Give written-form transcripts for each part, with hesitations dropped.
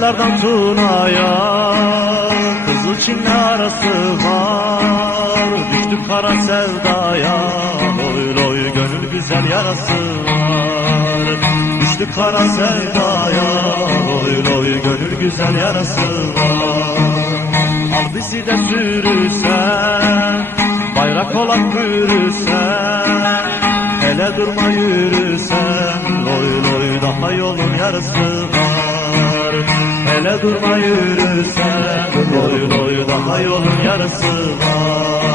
Kayalardan Tuna'ya Kızıl Çin'le arası var. Düştük kara sevdaya, loy loy gönül güzel yarası var. Düştük kara sevdaya, loy loy gönül güzel yarası var. Al bizi de sürürsen, bayrak olan bürürsen, hele durma yürürsen, loy loy daha yolun yarısı var. Hele durma yürürsen, loy loy daha yolun yarısı var.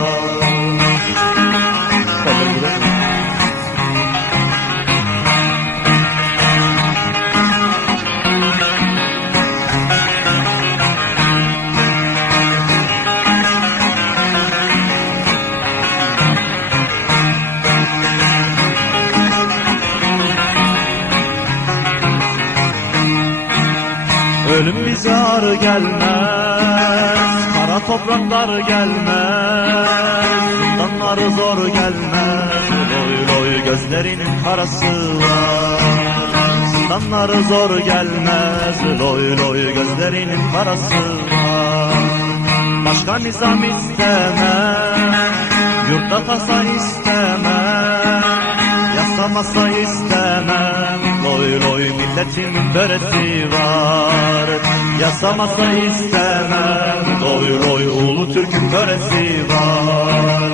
Ölüm bize ağır gelmez, kara topraklar gelmez, zindanları zor gelmez, loy loy gözlerinin karası var. Zindanları zor gelmez, loy loy gözlerinin karası var. Başka nizam istemem, yurtta tasa istemem, yasamasa istemem, loy loy milletimin böresi var. Yasamasa istemem, loy loy ulu Türk'ün böresi var.